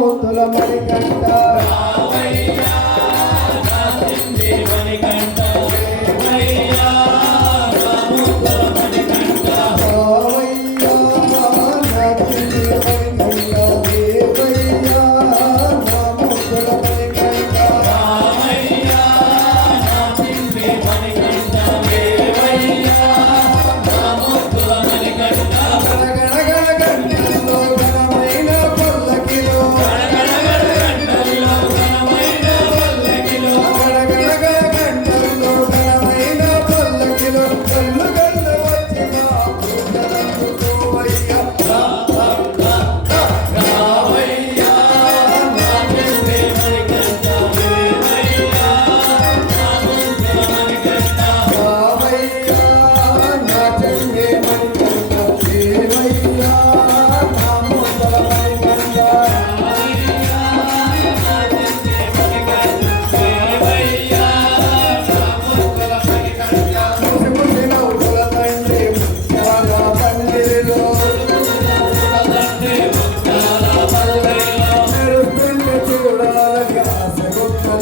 మూతుల మణికంట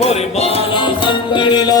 மொழி மாலா சந்தடிலா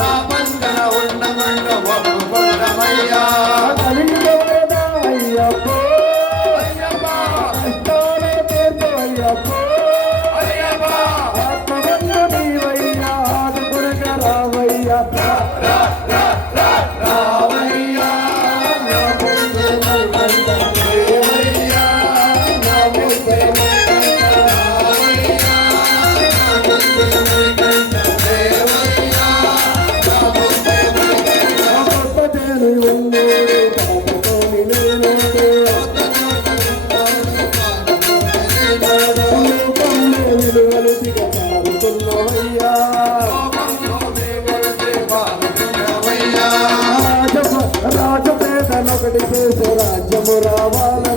ravala